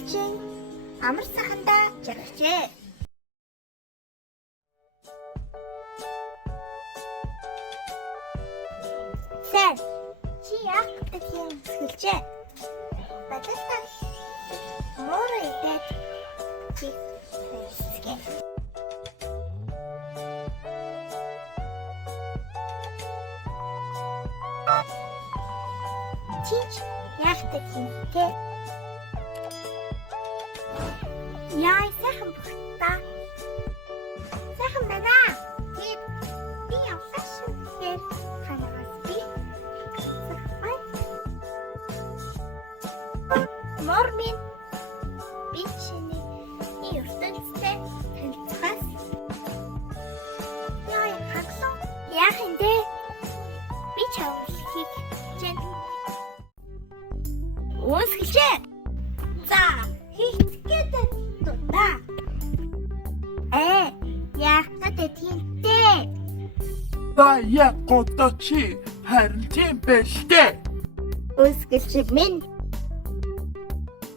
Үсгэлчин амар сайхандаа жаргажээ. Сэн чи яах гэдэг юм үсгэлжээ? Бадлаа. Мөр идээд чи хэсгээ. Чич яах гэдэг юм те? Яа сайхан бохта. Сайхан байна. Тэг би явлаа шүү. Тэгэхээр танаас би Мормин би чиний ертөнцтэй танилцахаас яа хагсан яах юм бэ? Би чавлахыг чэн Үсгэлжээ. За хийх гэдэг даа. Яах гэдэг тиймтэй. Та яг годочи харин тийм бэлтэй. Үсгэлж минь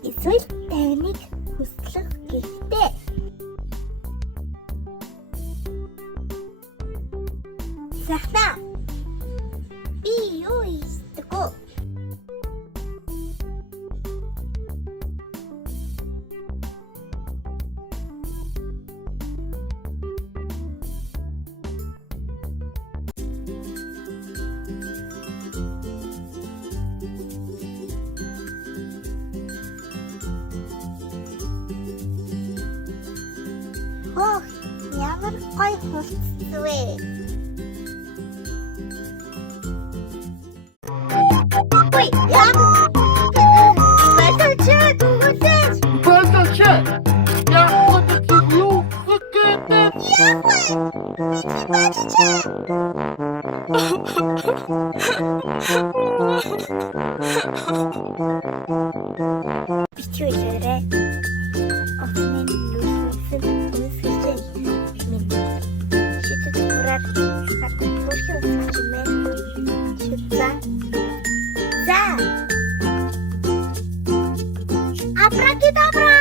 эсвэл таныг хүслэх гэхдээ. Захна. Би юу хийдэг вэ? Ох, ямар гоё хувцсвэ. Ой, яа. Бэлчээ дүүсэж. Бэлчээ. Яг годочи юу гэдэг? Бичүүлээрээ. Охин нүссэн үсгэлжээ. Минь. Шидэт ураад бүрхий үсгэж мэн. Шүтза. За. Абракадабра.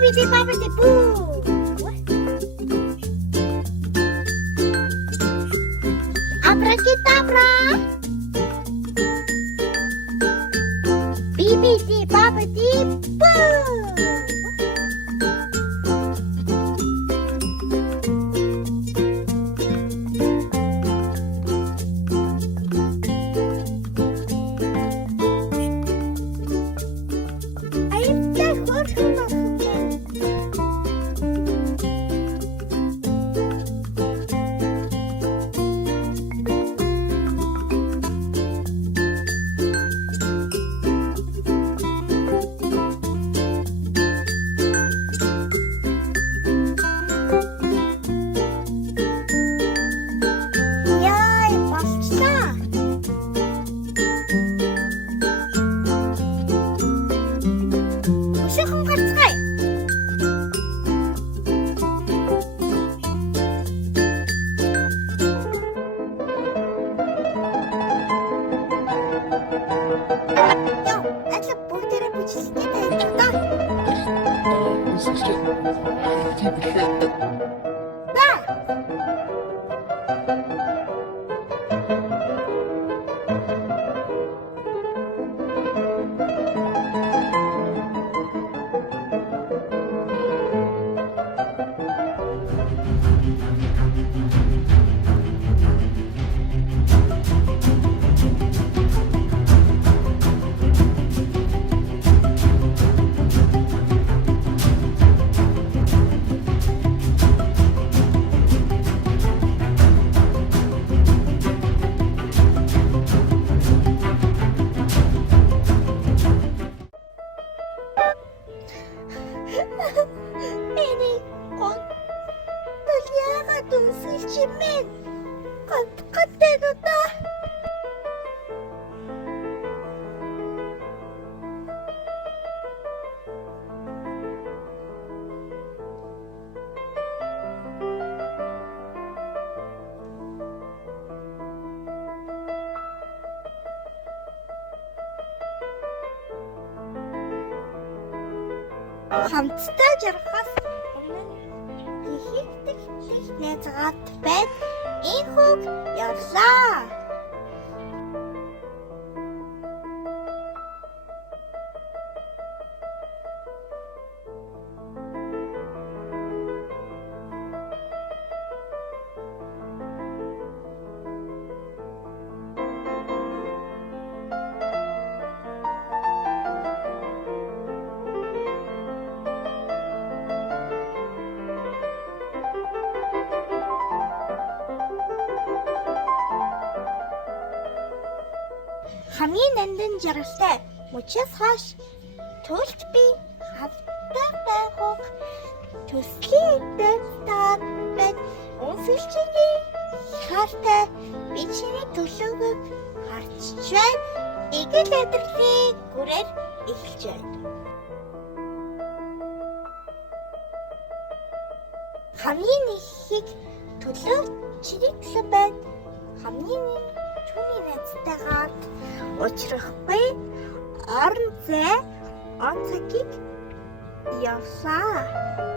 Види бабади бу. Абракадабра. Бибиди бабади бу. Аюултай хөрхөн багтээ. Яй, болчлаа. Өшөөхөн гарцгаая. Яа, атлаа бүгдээрээ бичлэгээ тавьчих та. Үсгэлжээ. Тийм бэлтэй. За. Хамтдаа жаргахаас өмнө ихэнх найзгаад байд ийхүүг явлаа. Хамгийн нандин жаргалтай мөчөөс хойш төлд би хавтаа байгууг төслийн дэвтаад байд өнсөлчгийн хартай би чиний төлөвөг харж байна. Игэл өдрийн гүрээр эхэлж байна. Хамгийн ихийг төлөв чиний төлөв байд. Хамгийн түүний найзтайгаа учрахгүй орон зай онцгийг явлаа.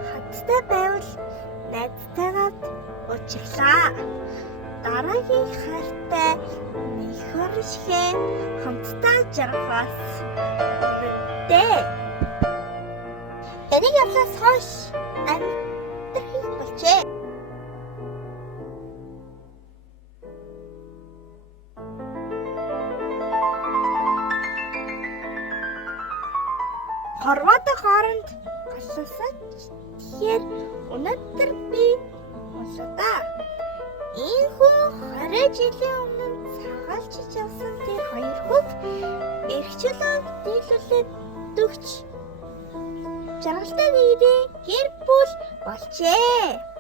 Хаттай байвал найзтайгаа уучлаа. Дараагийн хайртай нөхөршгөө хамтдаа жаргахаас үрдээ. Энийг явлаас хойш амьдрал болжээ. Хорвоотой хооронд галсаж тэгэхээр өнөөдөр би уншаа. Ийхүү 20 жилийн өмнө цагаалчиж явсан тэр хоёр хүүг эрхчлэн дийлүүлээд дөгч жаргалтай нэрээ гэр бүл болжээ.